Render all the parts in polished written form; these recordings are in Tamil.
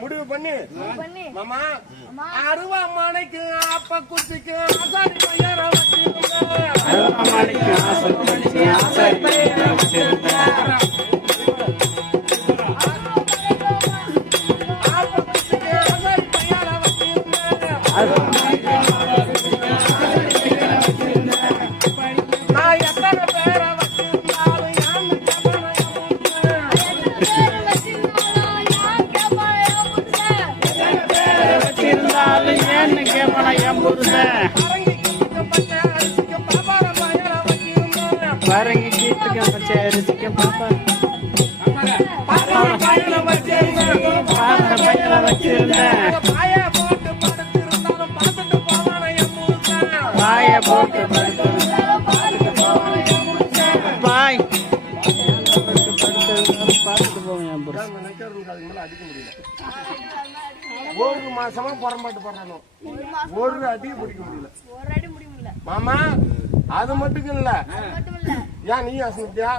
முடிவு பண்ணி மாமா அருவா மானைக்கு அப்ப குச்சிக்கு ஆசாரி பையர நான் எத்தனை பேரை பாருங்க கீத்துக்கு பச்சை அரிசிக்கு பாப்பா பையனை வச்சிருந்தேன் பாய போட்டு பாய் பார்த்துட்டு போவேன் அடிக்க முடியல. ஒரு மாசமா புறம்பாட்டு போறானோ ஒரு அடி பிடிக்க முடியல மாமா. அது மட்டும் இல்ல, ஏன் நீ அசந்தியா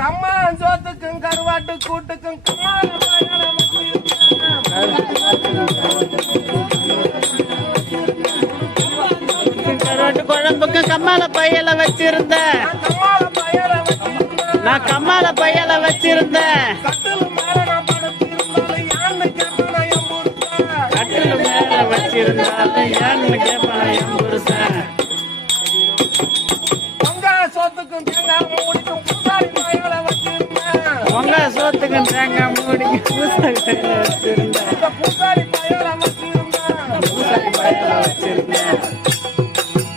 கம்மா சோத்துக்கும் கருவாட்டு கூட்டுக்கும் கருவாட்டு குழம்புக்கு கம்மால பையல வச்சிருந்தேன். நான் கம்மால பையல வச்சிருந்தேன். கட்டில் மேல வச்சிருந்தாலும் ஏன்னு கேட்பான் என் புருஷன். பொங்க சோத்துக்கும் தேங்காய் மூடிக்கும் பூசாரி பையல வச்சிருந்தேன். பொங்க சோத்துக்கும் தேங்காய் மூடிக்கும் பூசாரி பையல வச்சிருந்தேன். பூசாரி பையல வச்சிருந்தேன். பூசாரி பையல வச்சிருந்தேன்.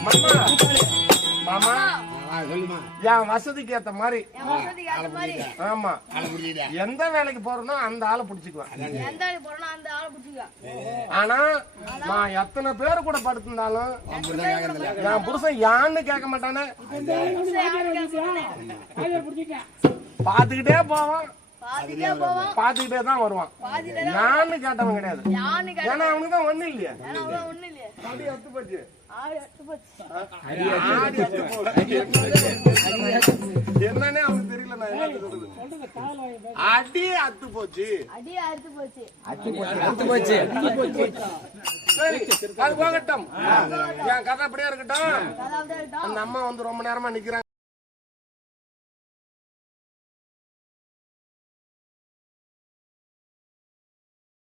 மாமா மாமா என் வசதிக்கு ஏத்த மாதிரி ஆமா எந்த வேலைக்கு போறனோ அந்த ஆளை பிடிச்சுக்குவேன். ஆனா நான் எத்தனை பேர் கூட படுத்திருந்தாலும் என் புருஷன் யான்னு கேட்க மாட்டானே. பாத்துக்கிட்டே போவான், பாத்துக்கிட்டே தான் வருவான். யான்னு கேட்டவன் கிடையாது. ஏன்னா அவனுக்கு தான் ஒண்ணு இல்லையா. அடி அத்து போச்சு, என்னன்னே அவனுக்கு தெரியல. நான் என்ன சொல்றது, அடி அத்து போச்சு. சரி அது போகட்டும், என் கதை அப்படியே இருக்கட்டும். அந்த அம்மா வந்து ரொம்ப நேரமா நிக்கிறாங்க.